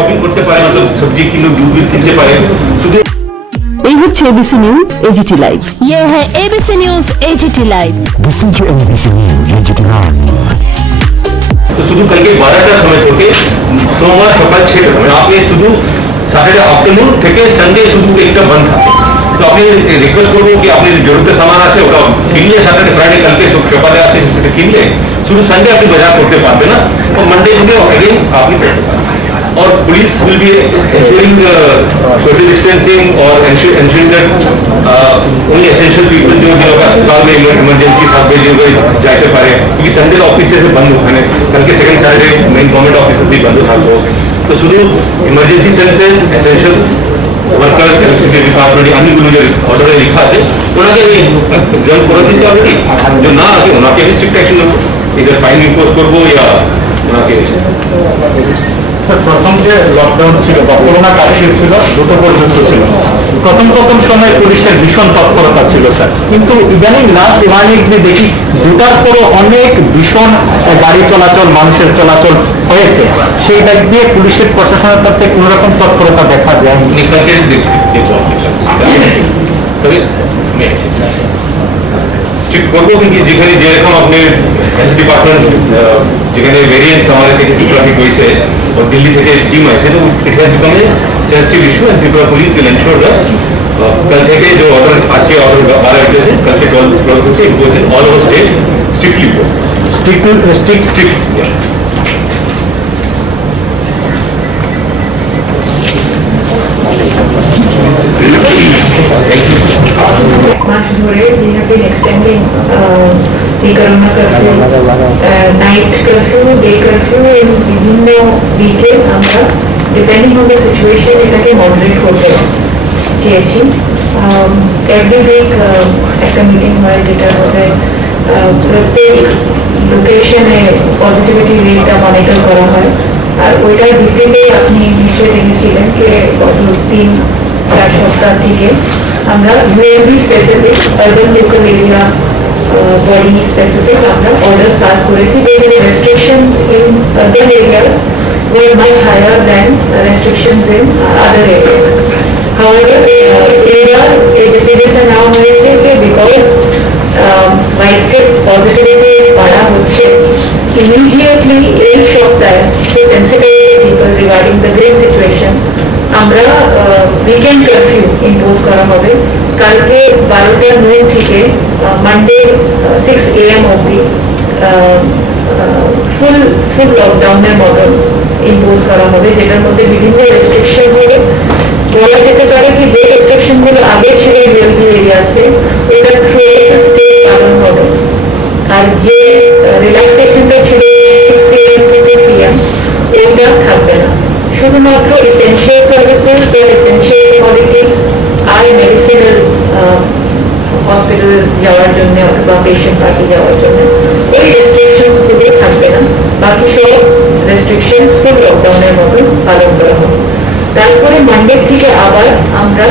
Shopping করতে পারে, मतलब सब्जी किलो दूध भी किनते पारे শুধু এই হচ্ছে এবিসি নিউজ এজিটি লাইভ। ये है ABC news AGT live. Listen to NBC News AGT Live। तो শুধু কালকে 12টার সময় থেকে সোমবার সকাল 6টার সময় আপনি শুধু স্যাটারডে আফটারনুন থেকে সানডে শুধু একটা বন্ধ থাকে। তো আপনি রিকোয়েস্ট করবো কি আপনি জরুরত সামান আছে ওটা কিনলে স্যাটারডে ফ্রাইডে কালকে সকালে আছে সেটা কিনলে শুধু সানডে আপনি বাজার করতে পারবেন না, তো মানডে থেকে অগেন আপনি করতে পারবেন। और police will be ensuring social distancing और ensuring that only essential people जो अस्पताल में इमरजेंसी থাকবে যে যাইতে পারে, क्योंकि संडे ऑफिस से बंद ওখানে কালকে second Saturday main government office भी बंद থাকবো। তো শুধু ইমার্জেন্সি সার্ভিসেস এসেনশিয়াল ওয়ার্কার এলসিপি ডিপার্টমেন্ট আমিগুলো যে অর্ডারে লেখা আছে ওনাকে আমি জয়েন করে দিয়েছি অলরেডি, जो না আছে ওনাকে আমি স্ট্রিক্ট অ্যাকশন নেবো, ইদার ফাইন ইম্পোজ করবো ইয়া ওনাকে। স্যার প্রথম যে লকডাউন ছিল বা করোনা কার্ফিউ ছিল দুটো পর্যন্ত ছিল, প্রথম সময় পুলিশের ভীষণ তৎপরতা ছিল স্যার, কিন্তু ইদানিং লাস্ট ওয়ান উইক যে দেখি দুটার পরও অনেক ভীষণ গাড়ি চলাচল মানুষের চলাচল হয়েছে, সেই দিক দিয়ে পুলিশের প্রশাসনের তরফ থেকে কোনো রকম তৎপরতা দেখা যায় তবে স্ট্রিক্ট করবো, কিন্তু যেখানে যেরকম আপনি হেলথ ডিপার্টমেন্ট যেখানে ভেরিয়েন্স আমাদের থেকে ট্রাফিক হয়েছে দিল্লি থেকে টিম আছে, তো it has become a sensitive issue and Tripura police will ensure that कल থেকে जो ऑर्डर আজকে ऑर्डर 12 बजे से कल के 12 बजे से impose in all over state strictly strict month ধরে we have been extending the corona curfew, night curfew, day curfew in বিভিন্ন weeke আমরা depending on the situation এটাকে moderate করতে চেয়েছি। every week একটা মিটিং হয় যেটা মধ্যে প্রত্যেক লোকেশনে পজিটিভিটি রেটটা মনিটর করা হয়, আর ওইটার ভিত্তিতে আপনি নিশ্চয়ই দেখেছিলেন যে গত 3-4 সপ্তাহ থেকে আমরা ULB specific urban local area body specific আমরা অর্ডার পাস করেছি, যেখানে restrictions in urban areas were much higher than restrictions in other areas. However, এই ডিসিশনটা নেওয়া হয়েছে যে বিকজ widespread positivity বাড়া হচ্ছে, immediately এই সপ্তাহে sensitive people regarding the grave situation আমরা উইকেন্ড কারফিউ ইম্পোজ করা হবে। কালকে 12টা noon থেকে মানডে 6 AM অবধি ফুল লকডাউনের মতো ইম্পোজ করা হবে, যেটার মধ্যে বিভিন্ন রেস্ট্রিকশন হবে। বলা যেতে পারে কি যে রেস্ট্রিকশন গুলো আগে ছিল রিয়েলটি এরিয়াসে এটা থ্রু স্টেট পালন হবে, আর যে রিল্যাক্সেশনটা ছিল 6 AM থেকে PM ওটা থাকবে না। শুধুমাত্র এসেনশিয়াল সার্ভিসেস বা এসেনশিয়াল কমোডিটিস আর মেডিসিনাল হসপিটাল যাওয়ার জন্য অথবা পেশেন্ট পার্টি যাওয়ার জন্য এই রেস্ট্রিকশনস গুলো থাকবে না, বাকি সব রেস্ট্রিকশনস ফুল লকডাউনের মতো পালন করা হবে। তারপরে মানডে থেকে আবার আমরা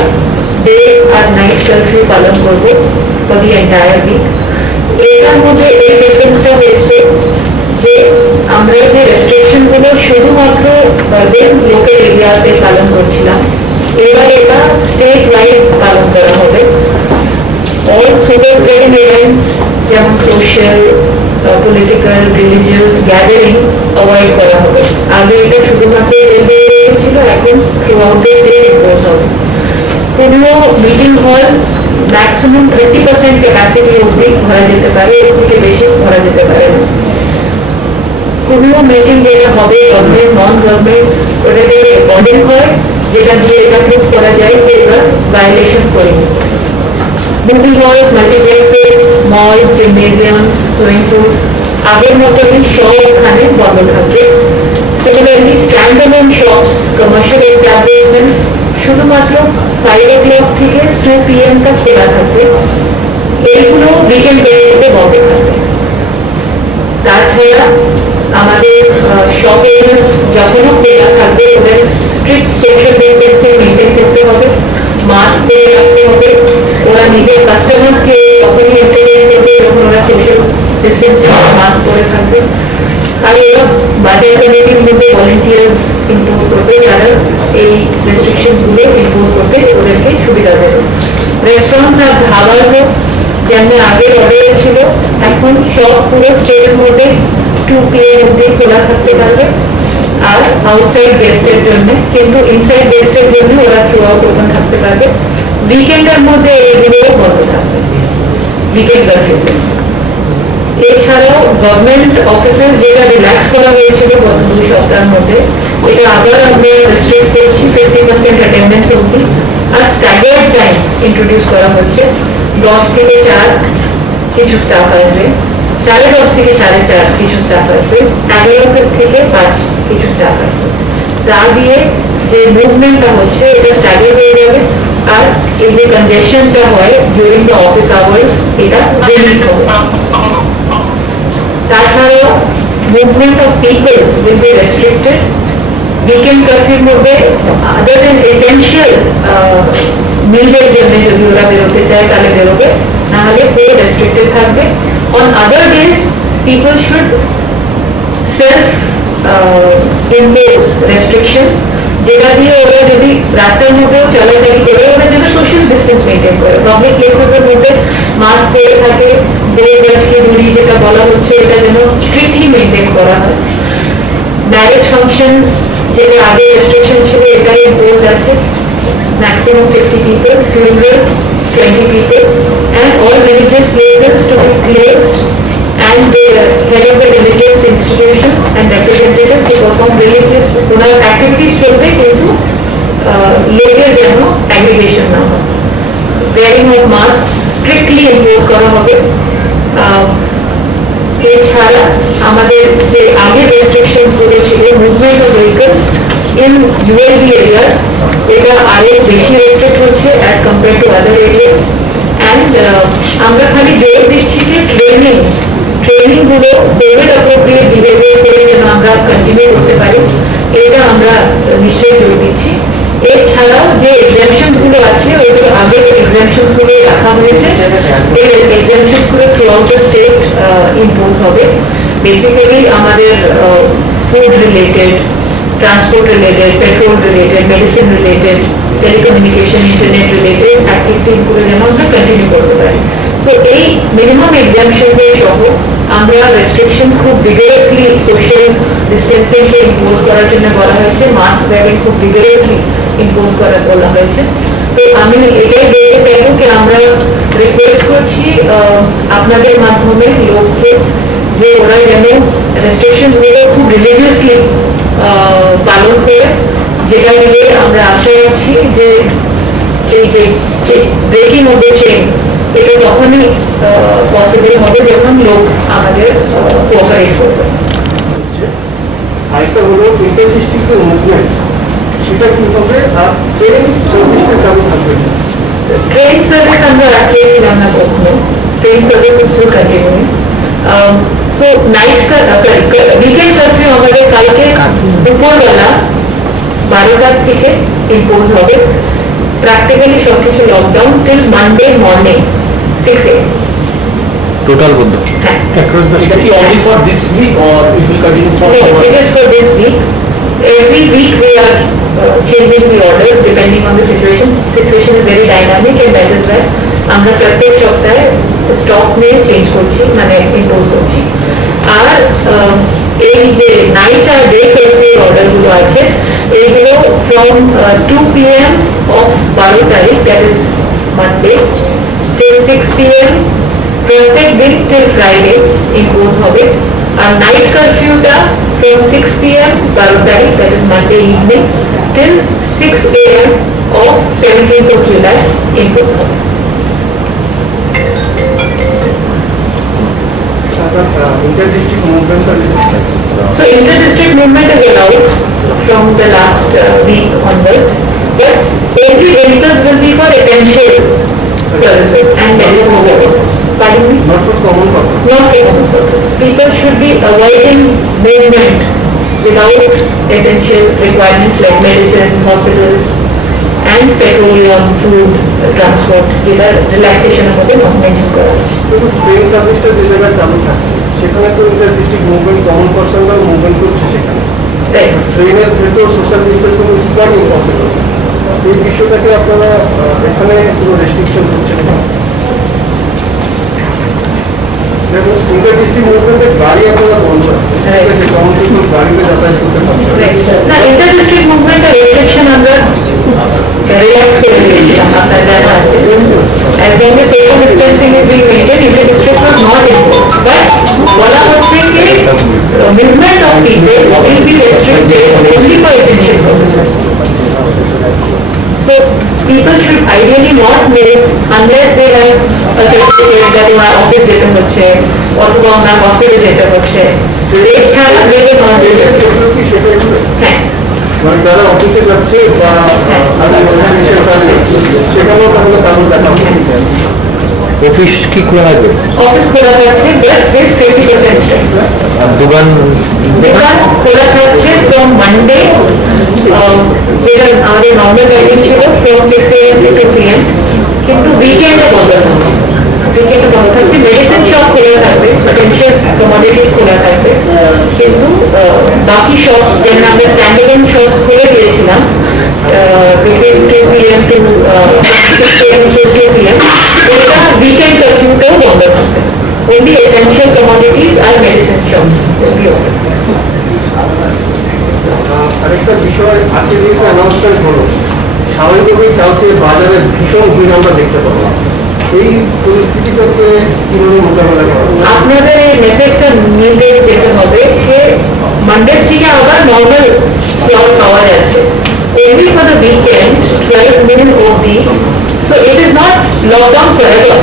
ডে আর নাইট কারফিউ পালন করবো ফর দি এন্টায়ার উইক। এটার মধ্যে এই ডিফারেন্সটা হয়েছে যে আমরা যে রেস্ট্রিকশন গুলো শুধুমাত্র লোকাল এরিয়াতে পালন করছিলাম, এবার এটা স্টেট ওয়াইড পালন করা হবে। অল সুপার স্প্রেডিং ইভেন্টস যেমন social, political, religious gathering avoid করা হবে। আগে এটা শুধুমাত্র ছিল, এখন through out the day impose হবে। কোনো মিটিং হল ম্যাক্সিমাম 30% ক্যাপাসিটি অবধি ভরা যেতে পারে, এর থেকে বেশি ভরা যেতে পারে না। কোনো মিটিং যেটা হবে গভর্নমেন্ট নন গভর্নমেন্ট ওটাতে অডিট হয়, যেটা দিয়ে এটা প্রুভ করা যায় যে এবার ভায়োলেশন করেনি। মুভি হলস, মাল্টিপ্লেক্সেস, মল, জিমনেজিয়ামস, সুইমিং পুল আগের মতনই সবখানে বন্ধ থাকবে। সিমিলারলি স্ট্যান্ডঅ্যালোন শপস, কমার্শিয়াল এস্টাবলিশমেন্টস শুধুমাত্র 5 o'clock থেকে 2 PM টা খোলা থাকবে, এইগুলো উইকেন্ড ডেতে বন্ধ থাকবে। তাছাড়া আমাদের শপ এরিয়াস যখনও খোলা থাকবে ওদের স্ট্রিক্ট সোশ্যাল ডিস্টেন্সিং মেনটেন করতে হবে, মাস্ক পরে রাখতে হবে, ওরা নিজের কাস্টমার্সকে তখনই এন্টারটেইন করবে যখন ওরা সোশ্যাল ডিস্টেন্সিং মাস্ক পরে থাকবে। আর এরা বাজার কমিটির মধ্যে ভলেন্টিয়ার্স ইম্পোজ করবে যারা এই রেস্ট্রিকশনস গুলো ইম্পোজ করতে ওদেরকে সুবিধা দেবে। রেস্টুরেন্ট আর ধাবা যেমন আগের অর্ডার ছিল এখন সব পুরো স্টেটের মধ্যে 2 PM অব্দি খোলা থাকতে পারবে আর আউটসাইড গেস্টের জন্য, কিন্তু ইনসাইড গেস্টের জন্য ওরা থ্রু আউট ওপেন থাকতে পারবে। উইকেন্ডের মধ্যে এগুলো বন্ধ থাকবে, উইকেন্ড সার্ভিসেস। এছাড়াও গভর্নমেন্ট অফিসেস যেটা রিল্যাক্স করা হয়েছিল গত 2 সপ্তাহের মধ্যে, এটা আবার আমরা রেস্ট্রিক্ট করছি 50% অ্যাটেন্ডেন্স অব্দি। আর স্ট্যাগার্ড টাইম ইন্ট্রোডিউস করা হচ্ছে, 10 থেকে 4 কিছু স্টাফ আসবে, 10:30 থেকে 4:30 কিছু স্টাফ আসবে, 11 থেকে 5 কিছু স্টাফ আসবে। তা দিয়ে যে মুভমেন্টটা হচ্ছে এটা স্টাডি হয়ে যাবে আর এই যে কনজেশনটা হয় ডিউরিং দ্য অফিস আওয়ার্স এটা রিলিফ হবে। তাছাড়াও movement of people will be restricted. Weekend কার্ফিউর মধ্যে আদার দেন এসেনশিয়াল মিলের জন্য যদি ওরা বেরোতে চায় তাহলে বেরোবে, নাহলে পুরো রেস্ট্রিক্টেড থাকবে। On other days people should self impose restrictions, যেটা দিয়ে ওরা যদি রাস্তার মধ্যেও চলাচলি করে ওরা যেন সোশ্যাল ডিস্টেন্স মেনটেন করে, পাবলিক প্লেসেসের মধ্যে মাস্ক পরে থাকে, 2 গজকে দূরি যেটা বলা হচ্ছে এটা যেন স্ট্রিক্টলি মেনটেন করা হয়। ম্যারেজ ফাংশনস যেটা আগে রেস্ট্রিকশন ছিল এটাই ইম্পোজ আছে, maximum 50 people, funeral 20 people, and all religious places to be closed, and the head of the religious institution and representatives to perform religious activities চলবে, কিন্তু লোকের যেন অ্যাগ্রিগেশন না হয়। wearing of masks strictly impose করা হবে। এছাড়া আমাদের যে আগে রেস্ট্রিকশন গুলো ছিল movement of vehicles in ULB areas, এটা আরো বেশি রেস্ট্রিক্ট হচ্ছে as compare to other areas. And আমরা খালি জোর দিচ্ছি যে ট্রেনিং গুলো কোভিড অ্যাপ্রোপ্রিয়েট বিহেভিয়ার করে যেন আমরা কন্টিনিউ করতে পারি, এটা আমরা নিশ্চয়ই জোর দিচ্ছি। এছাড়াও যে এক্সামশনস গুলো আছে ওইগুলো আগে এক্সামশনস গুলো রাখা হয়েছে, এই এক্সামশনস গুলো through out the state impose হবে। বেসিক্যালি আমাদের food related, transport related, petrol related, medicine related, telecommunication, internet related activities গুলো যেন আমরা কন্টিনিউ করতে পারি। সো এই মিনিমাম এক্সামশন সহ আমরা রেস্ট্রিকশনস খুব ভিগারাসলি সোশ্যাল ডিস্টেন্সিংকে ইম্পোজ করার জন্য বলা হয়েছে, মাস্ক ওয়্যারিং খুব ভিগারাসলি ইম্পোজ করা বলা হয়েছে। তো আমি এটাই বলতে চাইবো কি আমরা রিকোয়েস্ট করছি আপনাদের মাধ্যমে লোককে যে ওরা যেন রেস্ট্রিকশন গুলো খুব রিলিজিয়াসলি পালন করে, যেটা মিলে আমরা আশা রাখছি যে এই যে ব্রেকিং অফ দ্য চেইন এটা তখনই পসিবল হবে যখন লোক আমাদের কোঅপারেট করবে। আরেকটা হলো ইন্টারডিস্ট্রিক্ট মুভমেন্ট, সেটা কি হবে আর ট্রেন সার্ভিসটা কেমন থাকবে? ট্রেন সার্ভিস আমরা রাখেনি না কখনো, train service is still continuing. So night weekend curfew আমাদের কালকে দুপুরবেলা 12টা থেকে ইম্পোজ হবে। প্র্যাকটিক্যালি সবকিছু lockdown till Monday morning 6 AM। Total বন্ধ। হ্যাঁ, Across the state. only for this week or it will continue for no, it is for this week. Every week we are changing the orders depending on the situation. Situation is very dynamic and that is why আমরা প্রত্যেক সপ্তাহে stock নিয়ে change করছি, মানে impose করছি। আর এই যে night আর day curfew order গুলো আছে এইগুলো ফ্রম 2 PM অফ 12 তারিখ, that is Monday, till 6 PM প্রত্যেক দিন টিল ফ্রাইডে ইম্পোজ হবে। আর নাইট কারফিউটা from 6 PM 12 তারিখ, that is Monday evening, till 6 AM of 17th of July impose হবে। Inter-district movement So inter-district movement is allowed from the last week onwards, but every vehicles will be for essential services and medical services. Pardon me? not for common purpose. Not for common purpose. People should be avoiding movement without essential requirements like medicines, hospitals, and petroleum, food, transport, যেটা রিল্যাক্সেশনের মধ্যে mention করা হচ্ছে। কিন্তু train সার্ভিসটা যে জায়গায় চালু থাকছে সেখানে তো ইন্টার ডিস্ট্রিক্ট মুভমেন্ট কমন পার্সনরা মুভমেন্ট করছে সেখানে Right. ট্রেনের ভেতর social distancing is not impossible. এই বিষয়টাকে আপনারা এখানে কোনো রেস্ট্রিকশন করছেন না। দেখুন ইন্টার ডিস্ট্রিক্ট মুভমেন্টের গাড়ি আপনারা বন্ধ আছে, কমন পিপল গাড়িতে যাতায়াত করতে পারছে না। না ইন্টার ডিস্ট্রিক্ট মুভমেন্টের রেস্ট্রিকশন আমরা রিল্যাক্স করে দিয়েছিলাম, আপনার জানা আছে। As long as social distancing is being maintained, inter district was not imposed. But বলা হচ্ছে যে movement of people will be restricted only for essential purposes. So people should ideally not move unless they have a certificate that owner office যেতে হচ্ছে অথবা ওনার হসপিটালে যেতে হচ্ছে। এছাড়া যদি ট্রেনের ক্ষেত্রেও কি সেটাই হবে? হ্যাঁ মানে যারা অফিসে যাচ্ছে বা সেখানেও তাহলে কারণ দেখা অফিস কি খোলা থাকবে? অফিস খোলা থাকছে but with 50% strength. দোকান দোকান খোলা থাকছে from Monday, যেটা আমাদের নর্মাল টাইমিং ছিল from 6 AM to 2 PM, কিন্তু উইকেন্ডে বন্ধ থাকছে। উইকেন্ডে বন্ধ থাকছে, মেডিসিন শপ খোলা থাকবে, এসেনশিয়াল কমোডিটিস খোলা থাকবে, কিন্তু বাকি শপ যেমন আমরা স্ট্যান্ডিং শপস খুলে দিয়েছিলাম between 2 PM to 6 AM to 2 PM, ওটা উইকেন্ড কার্ফিউতেও বন্ধ থাকবে। Only essential commodities and medicine shops will be open. আরেকটা বিষয় আজকে যেহেতু অ্যানাউন্সমেন্ট হলো, স্বাভাবিকভাবেই কালকে বাজারে ভীষণ ভিড় আমরা দেখতে পাবো। এই পরিস্থিতিটাকে কিভাবে মোকাবেলা করা হবে? আপনাদের এই মেসেজটা নিতে যেতে হবে যে মানডে থেকে আবার নর্মাল স্লট পাওয়া যাচ্ছে। Only for the weekends, 12 noon OD. So it is not lockdown forever.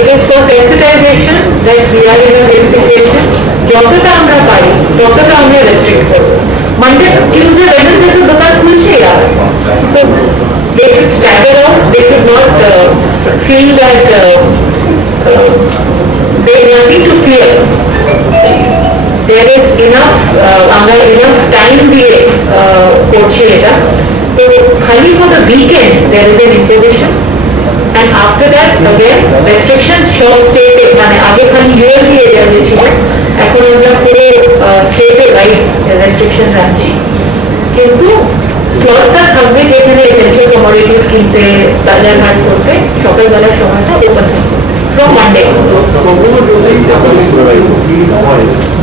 It is for sensitization that we are in a safe situation. যতটা আমরা পারি ততটা আমরা রেস্ট্রিক্ট করবো। মানডে টিউসডে ওয়েডনেসডে তো দোকান খুলছেই আবার। So they should stagger out, they should not feel that they nothing to fear. There is enough, আমরা enough time দিয়ে করছি এটা। তো খালি for the weekend there is an imposition and after that again restrictions সব স্টেটে, মানে আগে খালি ULB এরিয়াতে ছিল, এখন আমরা পুরো স্টেটে রাইট রেস্ট্রিকশন রাখছি, কিন্তু স্লটটা থাকবে যেখানে এসেন্সিয়াল কমোডিটিস কিনতে বাজার ঘাট করতে সকালবেলার সময়টা ওপেন থাকবে ফ্রম মানডে। কখনো যদি আপনাদের ভিড় হয়